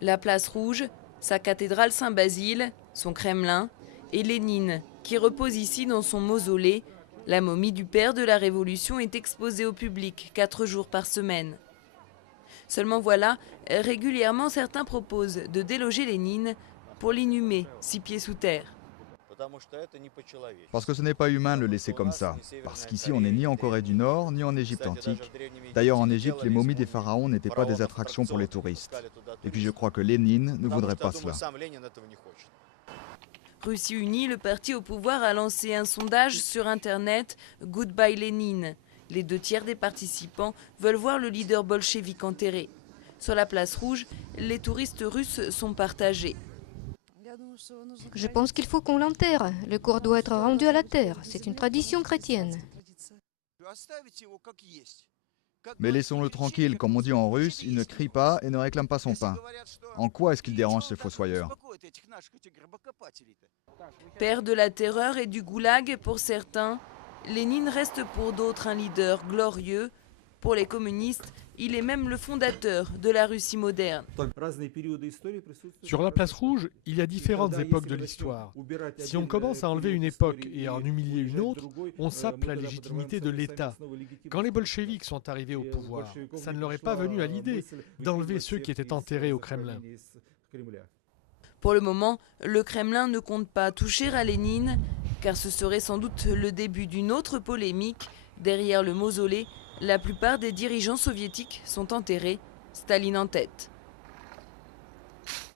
La place Rouge, sa cathédrale Saint-Basile, son Kremlin et Lénine, qui repose ici dans son mausolée. La momie du père de la Révolution est exposée au public 4 jours par semaine. Seulement voilà, régulièrement certains proposent de déloger Lénine pour l'inhumer 6 pieds sous terre. Parce que ce n'est pas humain de le laisser comme ça. Parce qu'ici, on n'est ni en Corée du Nord, ni en Égypte antique. D'ailleurs, en Égypte, les momies des pharaons n'étaient pas des attractions pour les touristes. Et puis je crois que Lénine ne voudrait pas cela. Russie Unie, le parti au pouvoir, a lancé un sondage sur Internet « Goodbye Lénine ». Les 2 tiers des participants veulent voir le leader bolchevique enterré. Sur la place Rouge, les touristes russes sont partagés. Je pense qu'il faut qu'on l'enterre. Le corps doit être rendu à la terre. C'est une tradition chrétienne. Mais laissons-le tranquille, comme on dit en russe, il ne crie pas et ne réclame pas son pain. En quoi est-ce qu'il dérange ces fossoyeurs? Père de la terreur et du goulag pour certains, Lénine reste pour d'autres un leader glorieux. Pour les communistes, il est même le fondateur de la Russie moderne. Sur la place Rouge, il y a différentes époques de l'histoire. Si on commence à enlever une époque et à en humilier une autre, on sape la légitimité de l'État. Quand les bolcheviks sont arrivés au pouvoir, ça ne leur est pas venu à l'idée d'enlever ceux qui étaient enterrés au Kremlin. Pour le moment, le Kremlin ne compte pas toucher à Lénine, car ce serait sans doute le début d'une autre polémique. Derrière le mausolée, la plupart des dirigeants soviétiques sont enterrés, Staline en tête.